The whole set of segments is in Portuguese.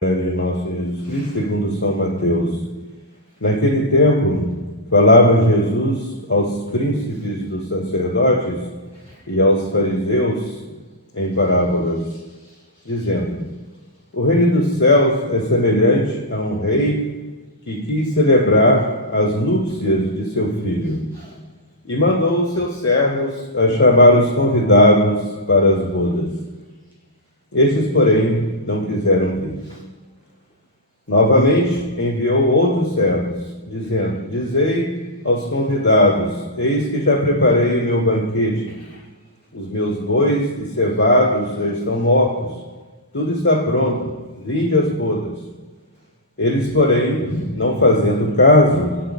De nosso Jesus Cristo, segundo São Mateus. Naquele tempo, falava Jesus aos príncipes dos sacerdotes e aos fariseus em parábolas, dizendo: o reino dos céus é semelhante a um rei que quis celebrar as núpcias de seu filho e mandou os seus servos a chamar os convidados para as bodas. Estes, porém, não quiseram vir. Novamente enviou outros servos, dizendo: dizei aos convidados: eis que já preparei o meu banquete. Os meus bois e cevados já estão mortos. Tudo está pronto. Vinde às bodas. Eles, porém, não fazendo caso,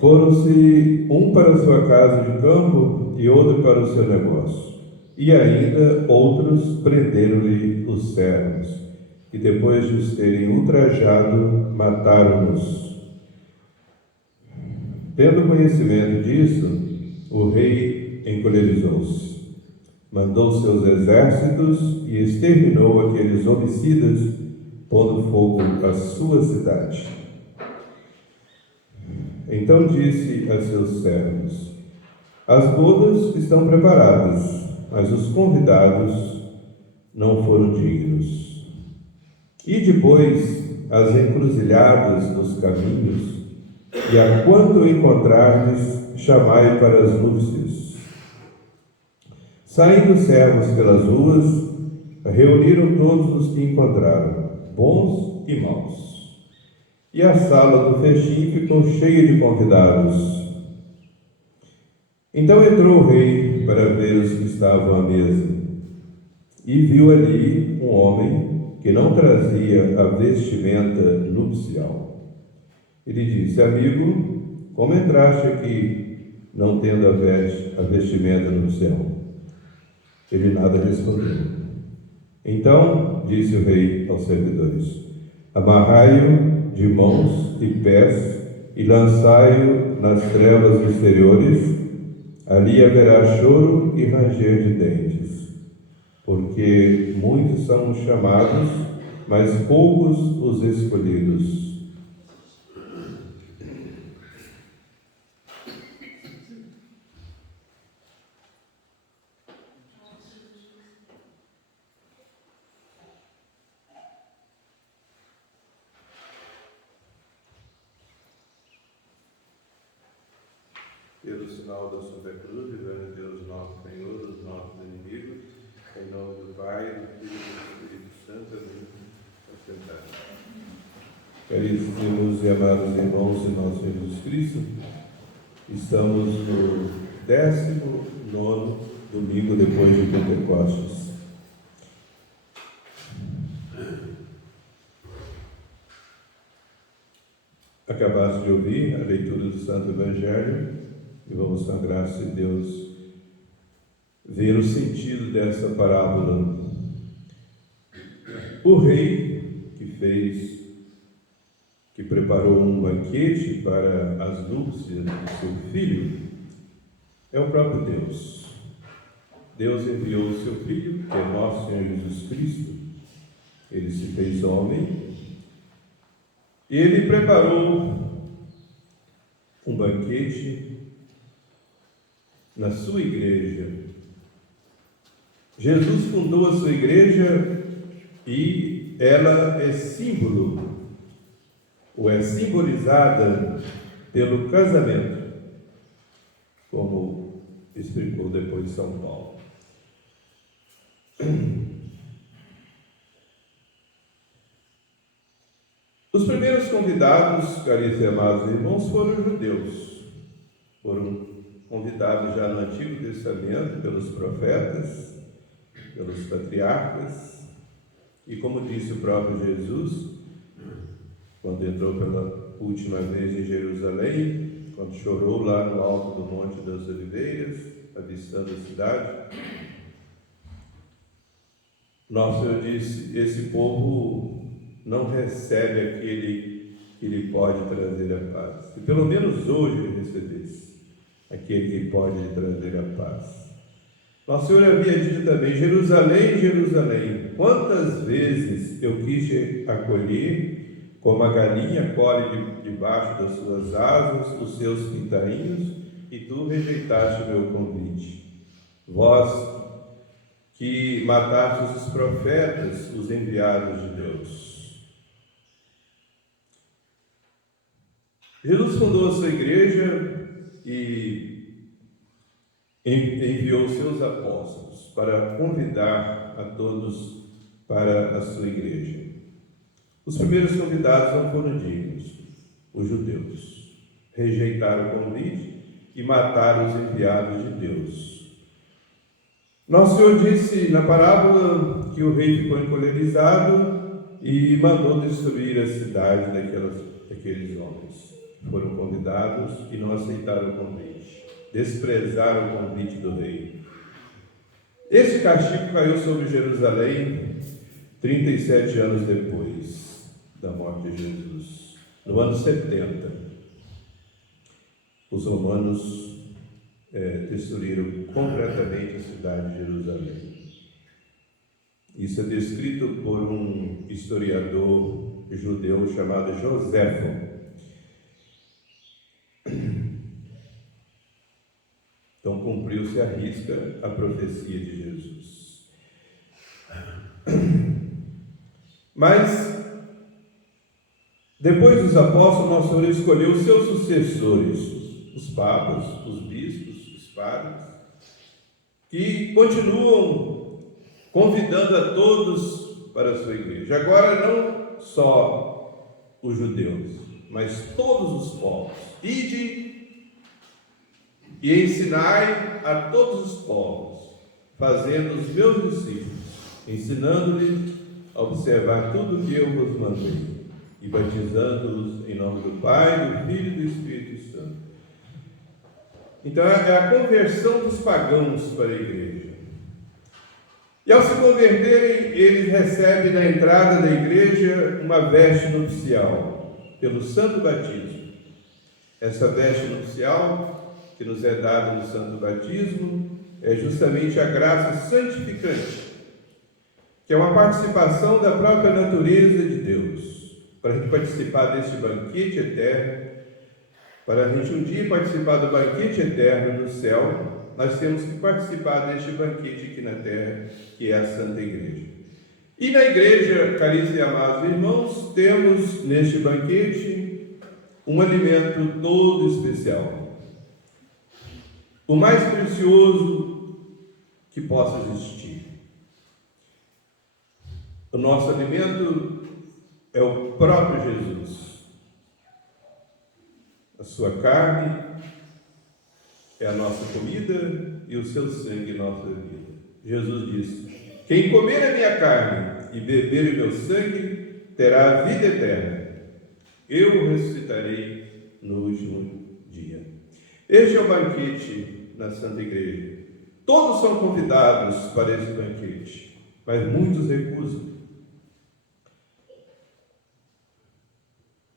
foram-se um para a sua casa de campo e outro para o seu negócio. E ainda outros prenderam-lhe os servos. E depois de os terem ultrajado, mataram-nos. Tendo conhecimento disso, o rei encolerizou-se, mandou seus exércitos e exterminou aqueles homicidas, pondo fogo à sua cidade. Então disse a seus servos: as bodas estão preparadas, mas os convidados não foram dignos. E depois as encruzilhadas dos caminhos, e a quanto encontrardes, chamai para as núpcias. Saindo os servos pelas ruas, reuniram todos os que encontraram, bons e maus. E a sala do festim ficou cheia de convidados. Então entrou o rei para ver os que estavam à mesa, e viu ali um homem que não trazia a vestimenta nupcial. Ele disse: amigo, como entraste aqui, não tendo a vestimenta nupcial? Ele nada respondeu. Então disse o rei aos servidores: amarrai-o de mãos e pés e lançai-o nas trevas exteriores. Ali haverá choro e ranger de dentes, porque muitos são os chamados, mas poucos os escolhidos. Pelo sinal da Santa Cruz, livrai-nos Deus nosso Senhor dos nossos inimigos, em nome do Pai, do Filho e do Espírito Santo. Amém. Caríssimos e amados irmãos de nosso Jesus Cristo, estamos no 19º domingo depois de Pentecostes. Acabaste de ouvir a leitura do Santo Evangelho e vamos, com a graça de Deus, ver o sentido dessa parábola. O rei que preparou um banquete para as núpcias do seu filho, é o próprio Deus. Deus enviou o seu Filho, que é nosso Senhor Jesus Cristo. Ele se fez homem e ele preparou um banquete na sua igreja. Jesus fundou a sua igreja e ela é símbolo, ou é simbolizada pelo casamento, como explicou depois São Paulo. Os primeiros convidados, caríssimos e amados irmãos, foram os judeus. Foram convidados já no Antigo Testamento pelos profetas, pelos patriarcas, e como disse o próprio Jesus, quando entrou pela última vez em Jerusalém, quando chorou lá no alto do Monte das Oliveiras, avistando a cidade, nosso Senhor disse: esse povo não recebe aquele que lhe pode trazer a paz. E pelo menos hoje ele recebesse aquele que pode lhe trazer a paz. Nosso Senhor havia dito também: Jerusalém, Jerusalém, quantas vezes eu quis te acolher, como a galinha acolhe debaixo das suas asas os seus pintainhos, e tu rejeitaste o meu convite. Vós que matastes os profetas, os enviados de Deus. Jesus fundou a sua igreja e enviou seus apóstolos para convidar a todos para a sua igreja. Os primeiros convidados não foram dignos, os judeus. Rejeitaram o convite e mataram os enviados de Deus. Nosso Senhor disse na parábola que o rei ficou encolerizado e mandou destruir a cidade daqueles homens. Foram convidados e não aceitaram o convite. Desprezaram o convite do rei. Esse castigo caiu sobre Jerusalém 37 anos depois da morte de Jesus. No ano 70, os romanos destruíram completamente a cidade de Jerusalém. Isso é descrito por um historiador judeu chamado Joséfo. Então cumpriu-se à risca a profecia de Jesus. Mas, depois dos apóstolos, nosso Senhor escolheu os seus sucessores, os papas, os bispos, os padres, que continuam convidando a todos para a sua igreja. Agora não só os judeus, mas todos os povos. Ide e ensinai a todos os povos, fazendo os meus discípulos, ensinando-lhes a observar tudo o que eu vos mandei, e batizando-os em nome do Pai, do Filho e do Espírito Santo. Então é a conversão dos pagãos para a igreja. E ao se converterem, eles recebem na entrada da igreja uma veste nupcial, pelo santo batismo. Essa veste nupcial que nos é dada no santo batismo é justamente a graça santificante, que é uma participação da própria natureza de Deus, para a gente participar deste banquete eterno, para a gente um dia participar do banquete eterno no céu, nós temos que participar deste banquete aqui na terra, que é a Santa Igreja. E na igreja, caríssimos e amados irmãos, temos neste banquete um alimento todo especial, o mais precioso que possa existir. O nosso alimento é o próprio Jesus. A sua carne é a nossa comida e o seu sangue é a nossa vida. Jesus disse: quem comer a minha carne e beber o meu sangue terá a vida eterna. Eu ressuscitarei no último dia. Este é o banquete na Santa Igreja. Todos são convidados para esse banquete, mas muitos recusam.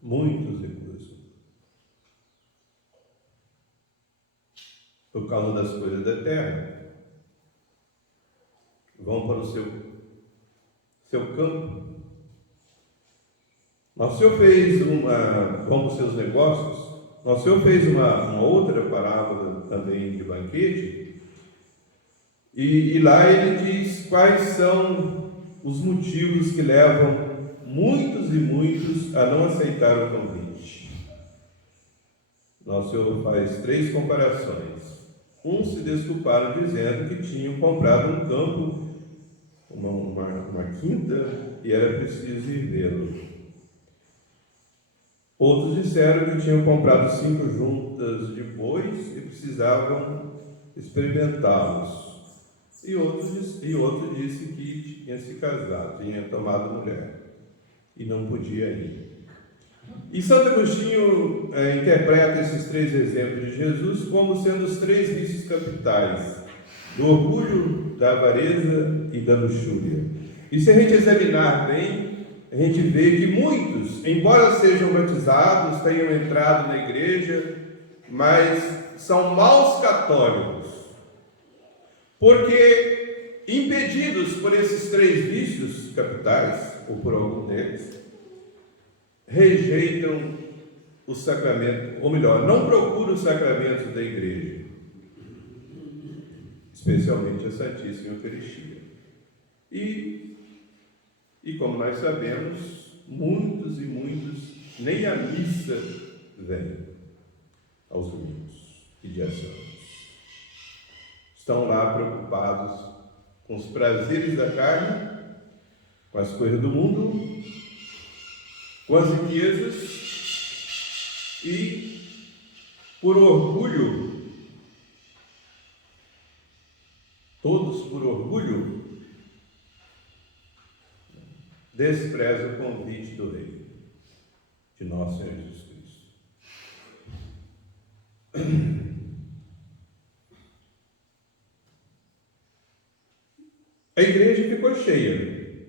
Muitos recusam. Por causa das coisas da terra. Vão para o seu campo. Nosso Senhor fez vão para os seus negócios. Nosso Senhor fez uma outra parábola também de banquete, e lá ele diz quais são os motivos que levam muitos e muitos a não aceitar o convite. Nosso Senhor faz 3 comparações. Uns se desculparam dizendo que tinham comprado um campo, uma quinta, e era preciso ir vê-lo. Outros disseram que tinham comprado 5 juntas de bois e precisavam experimentá-los. E outro disse que tinha se casado, tinha tomado mulher e não podia ir. E Santo Agostinho interpreta esses 3 exemplos de Jesus como sendo os 3 vícios capitais: do orgulho, da avareza e da luxúria. E se a gente examinar bem, a gente vê que muitos, embora sejam batizados, tenham entrado na igreja, mas são maus católicos, Porque, impedidos por esses 3 vícios capitais, ou por algum deles, rejeitam o sacramento, ou melhor, não procuram os sacramentos da igreja, especialmente a Santíssima Eucaristia. E como nós sabemos, muitos e muitos nem a missa vêm aos domingos e dias santos. Estão lá preocupados com os prazeres da carne, com as coisas do mundo, com as riquezas e, por orgulho, todos por orgulho, desprezam o convite do Rei, de nosso Senhor Jesus Cristo. A igreja ficou cheia,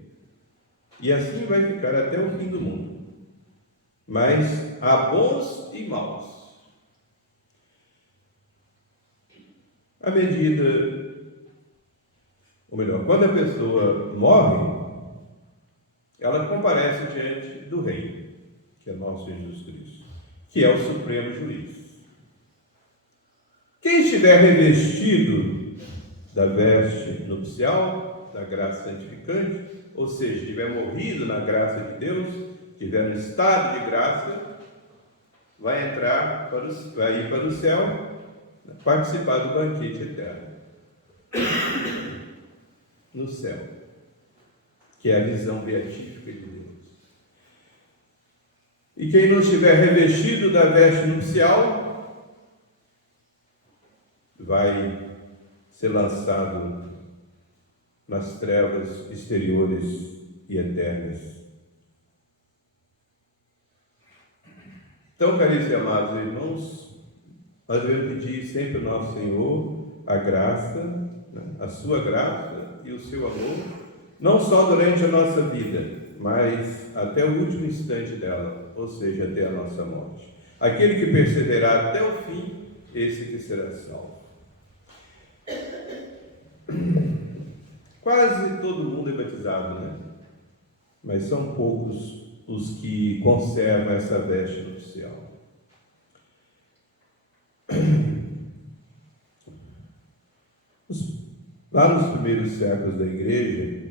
e assim vai ficar até o fim do mundo. Mas há bons e maus. À medida, ou melhor, quando a pessoa morre, ela comparece diante do Rei, que é nosso Jesus Cristo, que é o Supremo Juiz. Quem estiver revestido da veste nupcial, da graça santificante, ou seja, tiver morrido na graça de Deus, tiver no estado de graça, vai ir para o céu, participar do banquete eterno. No céu, que é a visão beatífica de Deus. E quem não estiver revestido da veste nupcial, vai ser lançado nas trevas exteriores e eternas. Então, caríssimos e amados irmãos, nós devemos pedir sempre ao nosso Senhor a graça, a sua graça e o seu amor, não só durante a nossa vida, mas até o último instante dela, ou seja, até a nossa morte. Aquele que perseverar até o fim, esse que será salvo. Quase todo mundo é batizado, né? Mas são poucos os que conservam essa veste nupcial. Lá nos primeiros séculos da igreja,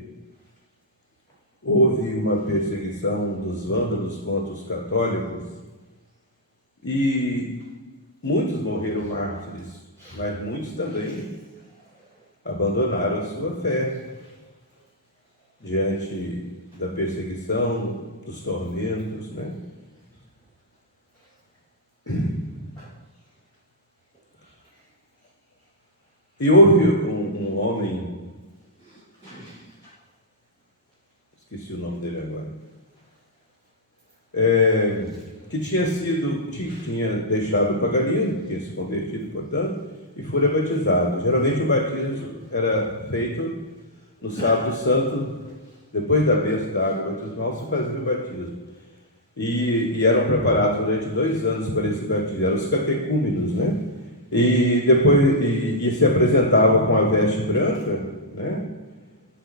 houve uma perseguição dos vândalos contra os católicos e muitos morreram mártires, mas muitos também abandonaram a sua fé diante da perseguição, dos tormentos, né? E houve um homem, esqueci o nome dele agora, que tinha deixado o paganismo, tinha se convertido, portanto, e fora batizado. Geralmente o batismo era feito no sábado santo, depois da bênção da água batismal, se fazia o batismo. E eram preparados durante 2 anos para esse batismo, eram os catecúmenos, né? E depois se apresentavam com a veste branca, né?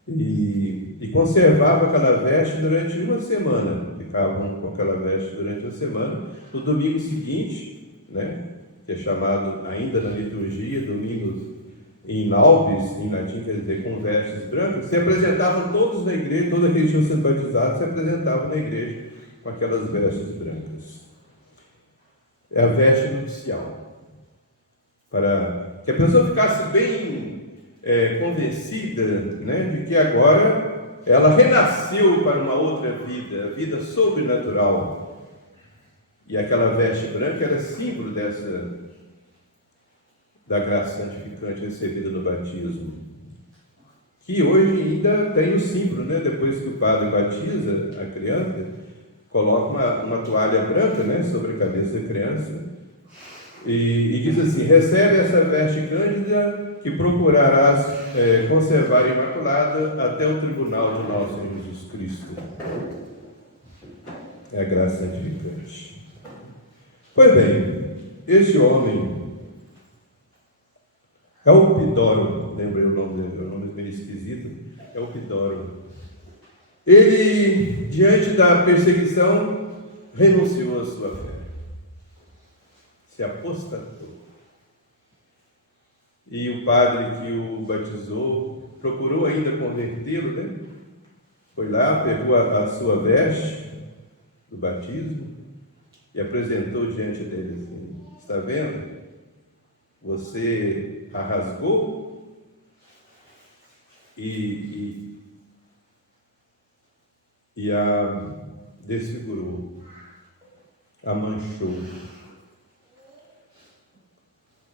E conservavam aquela veste durante 1 semana, ficavam com aquela veste durante 1 semana. No domingo seguinte, né? Que é chamado ainda na liturgia, domingo em Naupes, em latim quer dizer com vestes brancas, se apresentavam todos na igreja, todos aqueles que tinham sido batizados se apresentavam na igreja com aquelas vestes brancas. É a veste nupcial. Para que a pessoa ficasse bem convencida, né, de que agora ela renasceu para uma outra vida, a vida sobrenatural. E aquela veste branca era símbolo da graça santificante recebida no batismo, que hoje ainda tem o símbolo, né? Depois que o padre batiza a criança, coloca uma toalha branca, né, sobre a cabeça da criança e diz assim: recebe essa veste cândida que procurarás conservar imaculada até o tribunal de nosso Senhor Jesus Cristo. É a graça santificante. Pois bem, este homem Elpidoro, lembrei o nome dele, é um nome meio esquisito, é o Pidoro. Ele, diante da perseguição, renunciou à sua fé, se apostatou. E o padre que o batizou procurou ainda convertê-lo, né? Foi lá, pegou a sua veste do batismo e apresentou diante dele assim: está vendo? Você a rasgou e a desfigurou, a manchou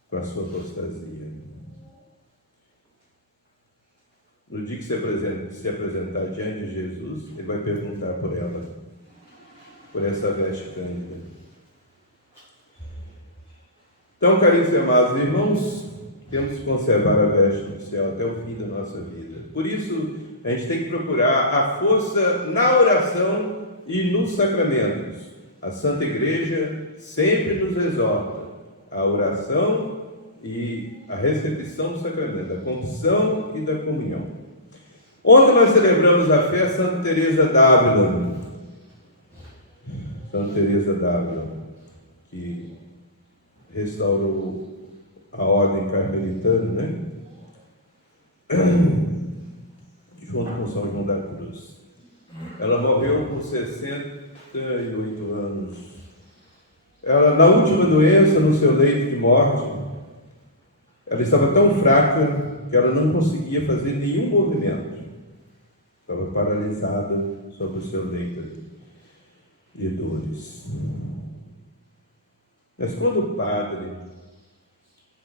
com a sua apostasia. No dia que se apresentar diante de Jesus, ele vai perguntar por ela, por essa veste cândida. Então, caríssimos amados irmãos, temos que conservar a veste do céu até o fim da nossa vida. Por isso, a gente tem que procurar a força na oração e nos sacramentos. A Santa Igreja sempre nos exorta a oração e a recepção do sacramento, da confissão e da comunhão. Ontem nós celebramos a fé Santa Teresa d'Ávila. Santa Teresa d'Ávila, que restaurou a ordem carmelitana, né? Junto com São João da Cruz. Ela morreu com 68 anos. Ela, na última doença, no seu leito de morte, ela estava tão fraca que ela não conseguia fazer nenhum movimento. Estava paralisada sobre o seu leito de dores. Mas quando o padre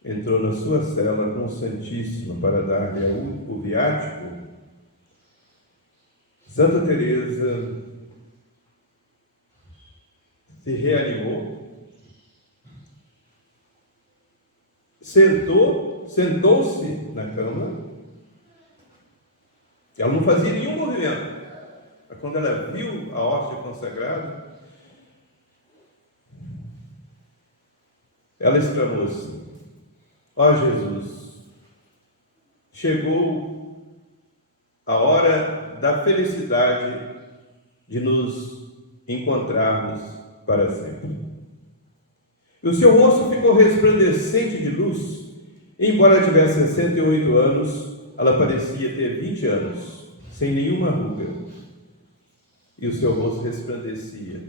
entrou na sua cela com o Santíssimo para dar-lhe o viático, Santa Teresa se reanimou, sentou-se na cama. Ela não fazia nenhum movimento. Mas quando ela viu a hóstia consagrada, ela exclamou assim: ó Jesus, chegou a hora da felicidade de nos encontrarmos para sempre. E o seu rosto ficou resplandecente de luz, e embora ela tivesse 68 anos, ela parecia ter 20 anos, sem nenhuma ruga, e o seu rosto resplandecia.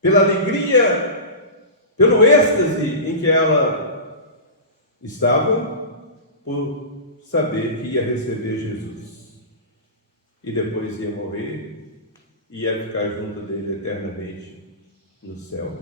Pela alegria, pelo êxtase em que ela estava, por saber que ia receber Jesus, e depois ia morrer, e ia ficar junto dele eternamente no céu.